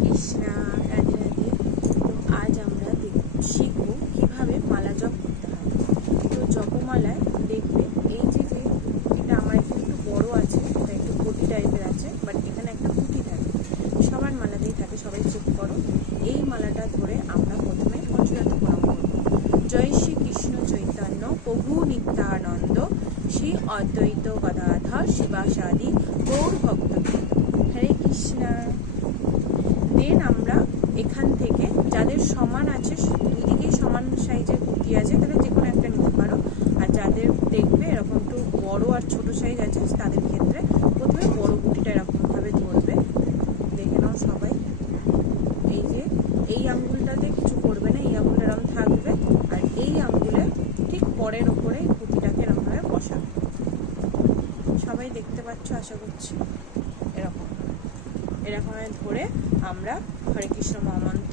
কৃষ্ণা রাধে রাধে তো আজ আমরা শিখব কীভাবে মালা জপ করতে হয় তো জপমালায় দেখবে এই যে যে এটা আমার একটু একটু বড়ো আছে এটা একটু কটি টাইপের আছে বাট এখানে একটা কুটি থাকে সবার মালাতেই থাকে সবাই চুপ করো এই মালাটা ধরে আমরা প্রথমে পঞ্চরাত প্রণাম করব জয় শ্রী কৃষ্ণ চৈতন্য প্রভু নিত্যানন্দ শ্রী অদ্বৈত গদাধর শিবাসাদি গৌর আছে দুদিকেই সমান সাইজের কুর্তি আছে তাহলে যে কোনো একটা নিতে পারো আর যাদের দেখবে এরকম একটু বড়ো আর ছোট সাইজ আছে তাদের ক্ষেত্রে প্রথমে বড় কুর্তিটা এরকমভাবে ধরবে দেখে নাও সবাই এই যে এই আঙ্গুলটাতে কিছু করবে না এই আঙুলটা এরকম থাকবে আর এই আঙুলে ঠিক পরের ওপরে কুর্তিটাকে এরকমভাবে বসাবে সবাই দেখতে পাচ্ছ আশা করছি এরকম এরকমভাবে ধরে আমরা হরে কৃষ্ণ মহামন্ত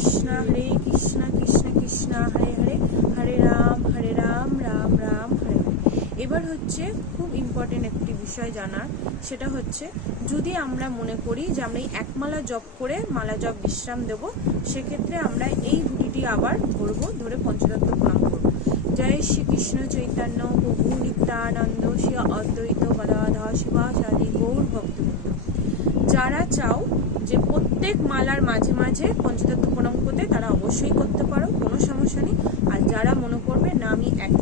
কৃষ্ণ হরে কৃষ্ণ কৃষ্ণ কৃষ্ণ হরে হরে হরে রাম হরে রাম রাম রাম হরে এবার হচ্ছে খুব ইম্পর্টেন্ট একটি বিষয় জানার সেটা হচ্ছে যদি আমরা মনে করি যে আমরা এই একমালা জপ করে মালা জপ বিশ্রাম দেব সেক্ষেত্রে আমরা এই ভুটিটি আবার ধরবো ধরে পঞ্চদত্ত প্রণাম করবো জয় শ্রীকৃষ্ণ চৈতন্য প্রভু নিত্যানন্দ শ্রী অদ্বৈত গদাধা শিবাচারী গৌর ভক্ত যারা চাও যে প্রত্যেক প্রত্যেক মালার মাঝে মাঝে পঞ্চতত্ত্ব প্রণাম করতে তারা অবশ্যই করতে পারো কোনো সমস্যা নেই আর যারা মনে করবে না আমি এক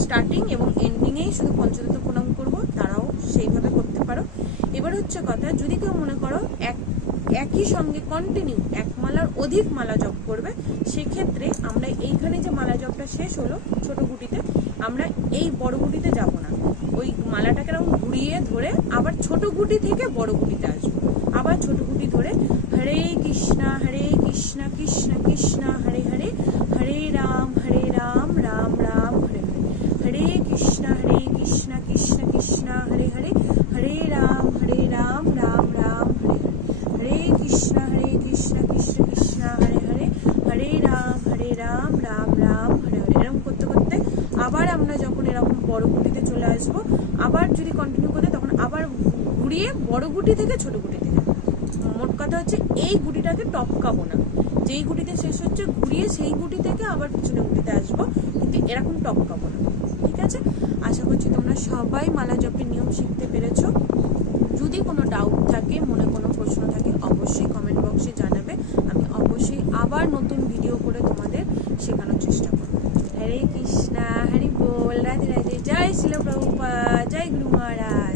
স্টার্টিং এবং এন্ডিংয়েই শুধু পঞ্চতত্ত্ব প্রণাম করবো তারাও সেইভাবে করতে পারো এবার হচ্ছে কথা যদি কেউ মনে করো এক একই সঙ্গে কন্টিনিউ এক মালার অধিক মালা জপ করবে সেক্ষেত্রে আমরা এইখানে যে মালা জপটা শেষ হলো ছোট গুটিতে আমরা এই বড় গুটিতে যাব না ওই মালাটাকে এরকম ঘুরিয়ে ধরে আবার ছোট গুটি থেকে বড় গুটিতে আসবো আবার ছোট গুটি ধরে হরে কৃষ্ণা হরে কৃষ্ণা কৃষ্ণ কৃষ্ণা হরে আবার যদি কন্টিনিউ করে তখন আবার ঘুরিয়ে বড় গুটি থেকে ছোট গুটি থেকে মোট কথা হচ্ছে এই গুটিটাকে টপকাবো না যেই গুটিতে শেষ হচ্ছে ঘুরিয়ে সেই গুটি থেকে আবার পিছনে গুটিতে আসবো কিন্তু এরকম টপকাবো না ঠিক আছে আশা করছি তোমরা সবাই মালা জপের নিয়ম শিখতে পেরেছো যদি কোনো ডাউট থাকে মনে কোনো প্রশ্ন থাকে অবশ্যই কমেন্ট বক্সে জানাবে আমি অবশ্যই আবার নতুন ভিডিও করে তোমাদের শেখানোর চেষ্টা করবো হরে কৃষ্ণা হরি বল Radhe Radhe Sila Prabhupada, Jai Guru Maharaj.